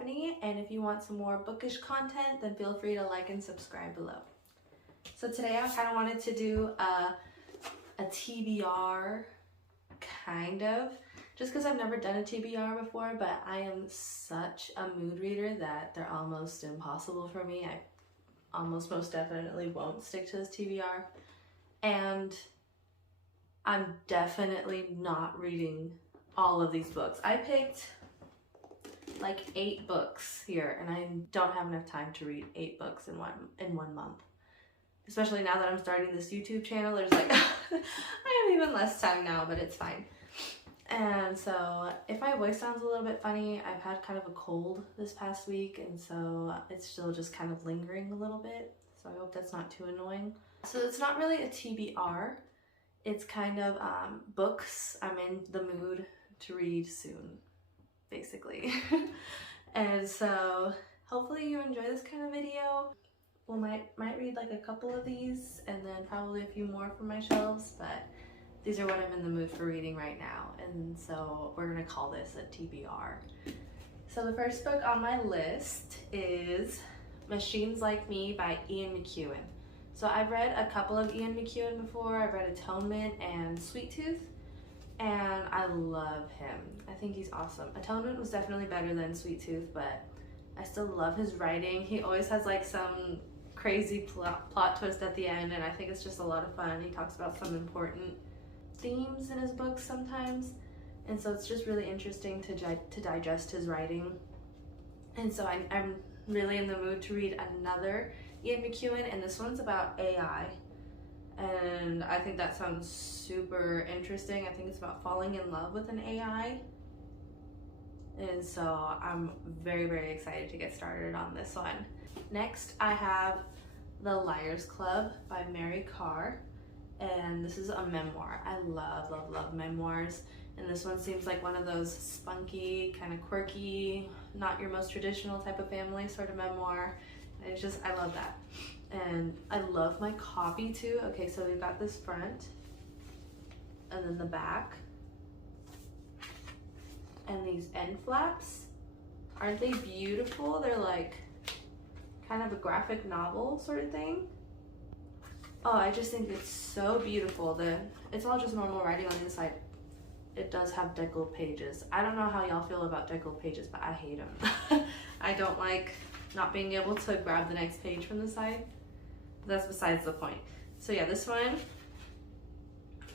Stephanie, and if you want some more bookish content, then feel free to like and subscribe below. So today I kind of wanted to do a TBR, kind of, just because I've never done a TBR before, but I am such a mood reader that they're almost impossible for me. I almost most definitely won't stick to this TBR, and I'm definitely not reading all of these books. I picked like 8 books here, and I don't have enough time to read 8 books in one month. Especially now that I'm starting this YouTube channel, there's like I have even less time now, but it's fine. And so if my voice sounds a little bit funny, I've had kind of a cold this past week, and so it's still just kind of lingering a little bit. So I hope that's not too annoying. So it's not really a TBR. It's kind of books I'm in the mood to read soon, basically. And so hopefully you enjoy this kind of video. We might read like a couple of these and then probably a few more from my shelves, but these are what I'm in the mood for reading right now, and so we're gonna call this a TBR. So the first book on my list is Machines Like Me by Ian McEwan. So I've read a couple of Ian McEwan before. I've read Atonement and Sweet Tooth, and I love him. I think he's awesome. Atonement was definitely better than Sweet Tooth, but I still love his writing. He always has like some crazy plot twist at the end, and I think it's just a lot of fun. He talks about some important themes in his books sometimes, and so it's just really interesting to digest his writing. And so I'm really in the mood to read another Ian McEwan, and this one's about AI, and I think that sounds super interesting. I think it's about falling in love with an AI, and so I'm very, very excited to get started on this one. Next, I have The Liars Club by Mary Carr, and this is a memoir. I love, love, love memoirs, and this one seems like one of those spunky, kind of quirky, not your most traditional type of family sort of memoir. I love that. And I love my copy too. Okay, so we've got this front, and then the back, and these end flaps. Aren't they beautiful? They're like kind of a graphic novel sort of thing. Oh, I just think it's so beautiful. It's all just normal writing on the inside. It does have deckled pages. I don't know how y'all feel about deckled pages, but I hate them. I don't like not being able to grab the next page from the side. That's besides the point. So yeah, this one,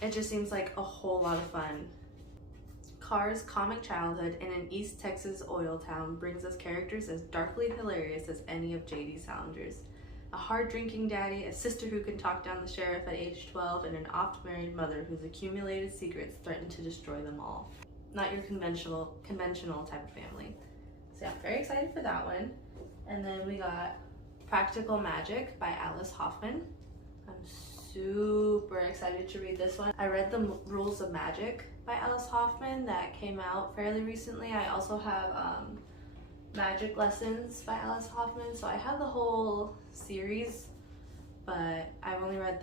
it just seems like a whole lot of fun. Carr's comic childhood in an East Texas oil town brings us characters as darkly hilarious as any of J.D. Salinger's. A hard-drinking daddy, a sister who can talk down the sheriff at age 12, and an oft-married mother whose accumulated secrets threaten to destroy them all. Not your conventional type of family. So yeah, I'm very excited for that one. And then we got Practical Magic by Alice Hoffman. I'm super excited to read this one. I read The Rules of Magic by Alice Hoffman that came out fairly recently. I also have Magic Lessons by Alice Hoffman, so I have the whole series, but I've only read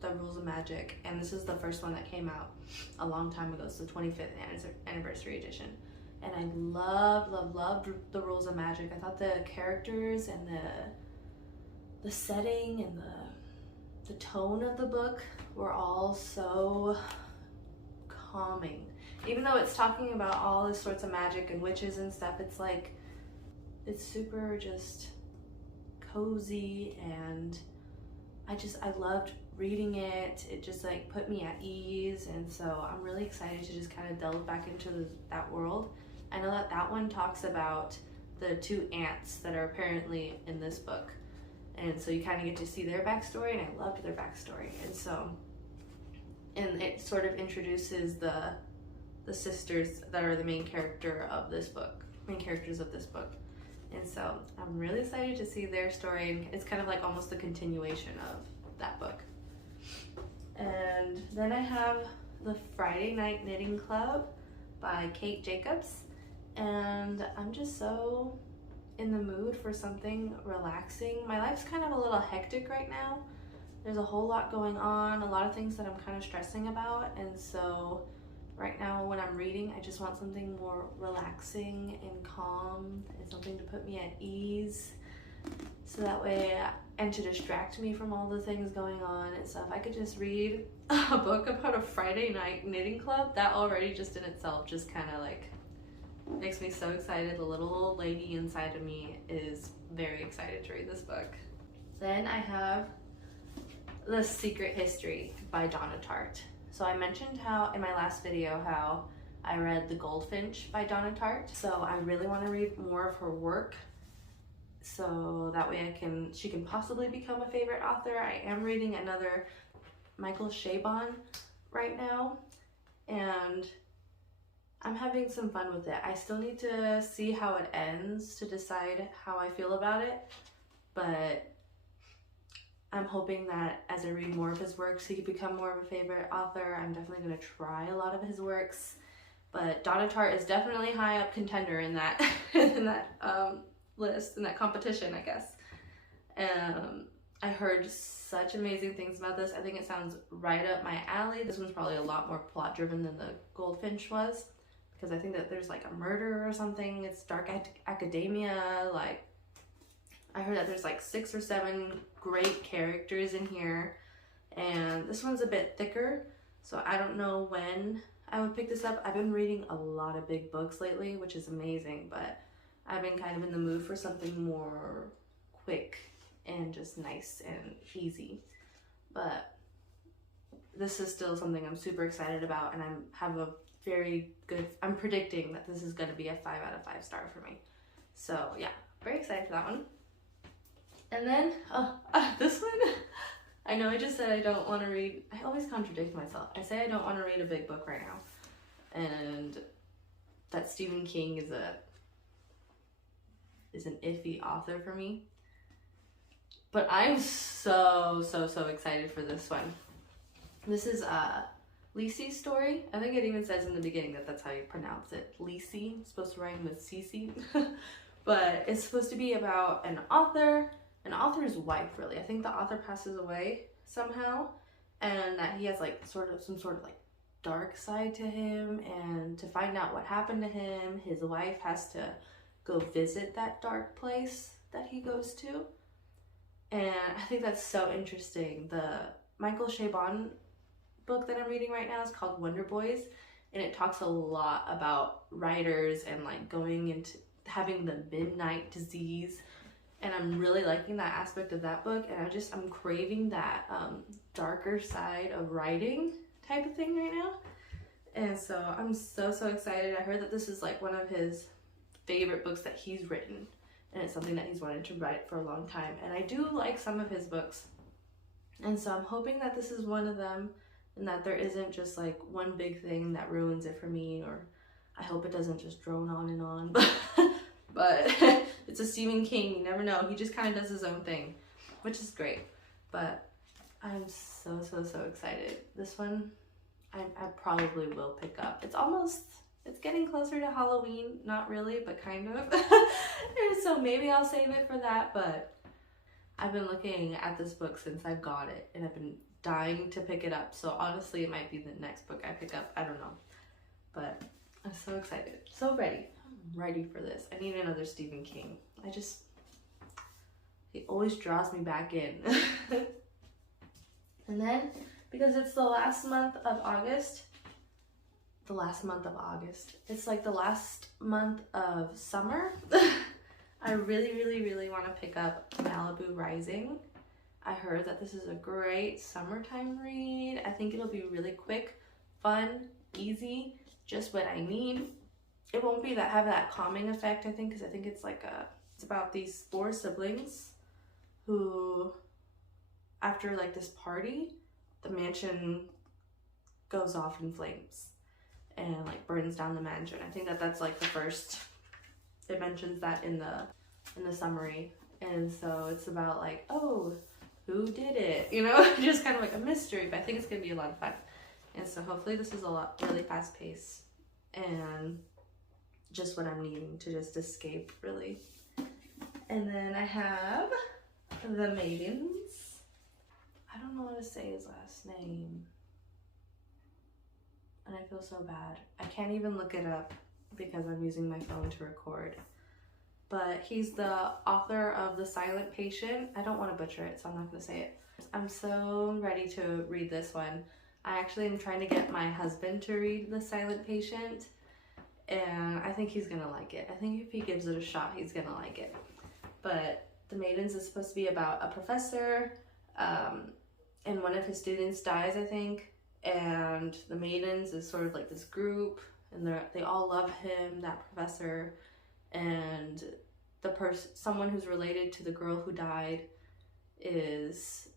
The Rules of Magic, and this is the first one that came out a long time ago. It's the 25th anniversary edition, and I loved The Rules of Magic. I thought the characters and the setting and the tone of the book were all so calming. Even though it's talking about all this sorts of magic and witches and stuff, it's like, it's super just cozy, and I loved reading it. It just like put me at ease, and so I'm really excited to just kind of delve back into that world. I know that one talks about the 2 aunts that are apparently in this book, and so you kind of get to see their backstory, and I loved their backstory. And it sort of introduces the sisters that are the main characters of this book. And so I'm really excited to see their story, and it's kind of like almost the continuation of that book. And then I have The Friday Night Knitting Club by Kate Jacobs, and I'm just so in the mood for something relaxing. My life's kind of a little hectic right now. There's a whole lot going on, a lot of things that I'm kind of stressing about, and so Right now when I'm reading, I just want something more relaxing and calm and something to put me at ease. So that way, and to distract me from all the things going on and stuff, I could just read a book about a Friday night knitting club. That already just in itself just kind of like makes me so excited. The little old lady inside of me is very excited to read this book. Then I have The Secret History by Donna Tartt. So I mentioned how in my last video how I read The Goldfinch by Donna Tartt. So I really want to read more of her work, so that way she can possibly become a favorite author. I am reading another Michael Chabon right now, and I'm having some fun with it. I still need to see how it ends to decide how I feel about it, but I'm hoping that as I read more of his works, he could become more of a favorite author. I'm definitely going to try a lot of his works, but Donna Tartt is definitely high up contender in that list, in that competition, I guess. I heard such amazing things about this. I think it sounds right up my alley. This one's probably a lot more plot driven than the Goldfinch was, because I think that there's like a murder or something. It's dark academia. Like, I heard that there's like 6 or 7 great characters in here, and this one's a bit thicker, so I don't know when I would pick this up. I've been reading a lot of big books lately, which is amazing, but I've been kind of in the mood for something more quick and just nice and easy. But this is still something I'm super excited about, and I'm predicting that this is going to be a 5 out of 5 star for me. So yeah, very excited for that one. And then this one, I know I just said I don't want to read. I always contradict myself. I say I don't want to read a big book right now, and that Stephen King is an iffy author for me. But I'm so excited for this one. This is Lisey's story. I think it even says in the beginning that that's how you pronounce it. Lisey. It's supposed to rhyme with Cece. But it's supposed to be about an author's wife, really. I think the author passes away somehow, and that he has like some sort of like dark side to him, and to find out what happened to him, his wife has to go visit that dark place that he goes to. And I think that's so interesting. The Michael Chabon book that I'm reading right now is called Wonder Boys, and it talks a lot about writers and like going into having the midnight disease, and I'm really liking that aspect of that book, and I'm craving that darker side of writing type of thing right now. And so I'm so excited. I heard that this is like one of his favorite books that he's written, and it's something that he's wanted to write for a long time, and I do like some of his books, and so I'm hoping that this is one of them, and that there isn't just like one big thing that ruins it for me, or I hope it doesn't just drone on and on. But it's a Stephen King, you never know. He just kind of does his own thing, which is great. But I'm so excited. This one I probably will pick up. It's getting closer to Halloween. Not really, but kind of. So maybe I'll save it for that, but I've been looking at this book since I got it, and I've been dying to pick it up. So honestly, it might be the next book I pick up. I don't know. But I'm so excited. So ready. I'm ready for this. I need another Stephen King. He always draws me back in. And then, because it's the last month of August, it's like the last month of summer, I really want to pick up Malibu Rising. I heard that this is a great summertime read. I think it'll be really quick, fun, easy, just what I need. It won't be have that calming effect, I think, because I think it's about these 4 siblings who, after like this party, the mansion goes off in flames and like burns down the mansion. I think that's like the first, it mentions that in the summary. And so it's about like, oh, who did it? You know, just kind of like a mystery, but I think it's gonna be a lot of fun. And so hopefully this is really fast paced and just what I'm needing to just escape, really. And then I have the Maidens. I don't know how to say his last name. and I feel so bad. I can't even look it up because I'm using my phone to record. But he's the author of The Silent Patient. I don't want to butcher it, so I'm not going to say it. I'm so ready to read this one. I actually am trying to get my husband to read The Silent Patient, and I think he's going to like it. I think if he gives it a shot, he's going to like it. But The Maidens is supposed to be about a professor, and one of his students dies, I think, and the Maidens is sort of like this group, and they all love him, that professor, and someone who's related to the girl who died is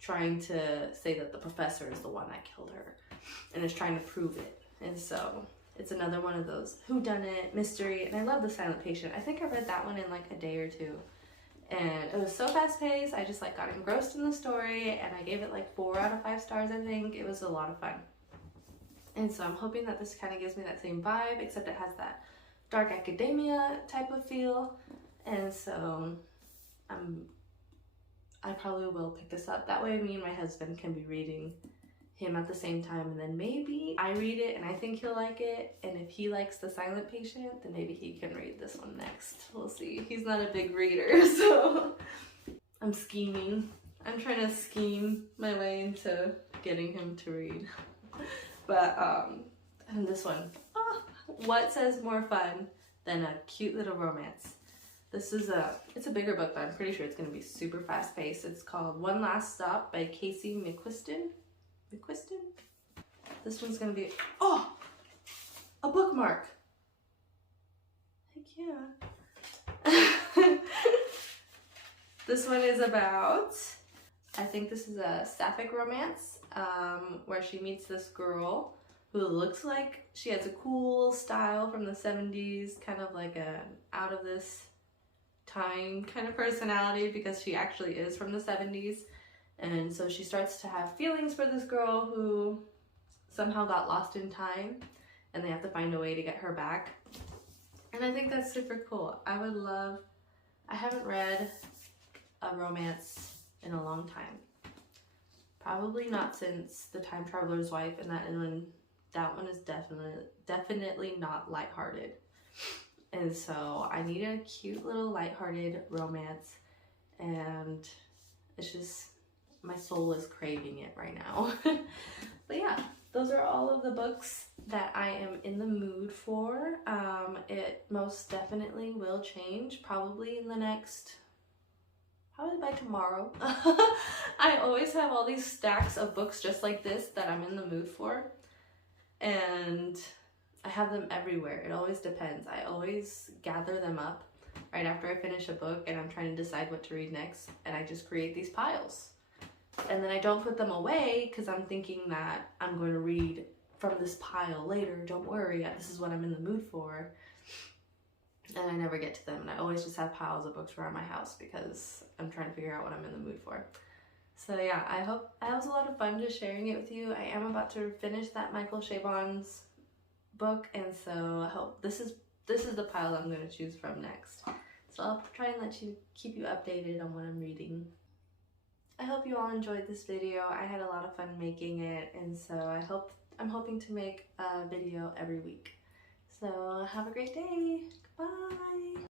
trying to say that the professor is the one that killed her, and is trying to prove it. And so it's another one of those whodunit mystery, and I love The Silent Patient. I think I read that one in like a day or two, and it was so fast paced. I just like got engrossed in the story, and I gave it like 4 out of 5 stars. I think it was a lot of fun, and so I'm hoping that this kind of gives me that same vibe, except it has that dark academia type of feel. And so I probably will pick this up. That way me and my husband can be reading him at the same time, and then maybe I read it and I think he'll like it, and if he likes The Silent Patient, then maybe he can read this one next. We'll see. He's not a big reader, so I'm scheming. I'm trying to scheme my way into getting him to read. But and this one, what says more fun than a cute little romance? This is it's a bigger book, but I'm pretty sure it's going to be super fast paced. It's called One Last Stop by Casey McQuiston. This one's going to be, a bookmark. Heck yeah. This one is about, I think this is a sapphic romance, where she meets this girl who looks like she has a cool style from the 70s, kind of like a out of this time kind of personality, because she actually is from the 70s. And so she starts to have feelings for this girl who somehow got lost in time, and they have to find a way to get her back. And I think that's super cool. I haven't read a romance in a long time. Probably not since The Time Traveler's Wife, and that one is definitely not lighthearted. And so I need a cute little lighthearted romance, and it's just, my soul is craving it right now. But yeah, those are all of the books that I am in the mood for. It most definitely will change, probably by tomorrow. I always have all these stacks of books just like this that I'm in the mood for, and I have them everywhere. It always depends. I always gather them up right after I finish a book and I'm trying to decide what to read next, and I just create these piles. And then I don't put them away because I'm thinking that I'm going to read from this pile later. Don't worry, this is what I'm in the mood for. And I never get to them, and I always just have piles of books around my house because I'm trying to figure out what I'm in the mood for. So yeah, I hope it was a lot of fun just sharing it with you. I am about to finish that Michael Chabon's book, and so I hope this is the pile I'm going to choose from next. So I'll try and keep you updated on what I'm reading. I hope you all enjoyed this video. I had a lot of fun making it, and so I'm hoping to make a video every week. So have a great day. Bye.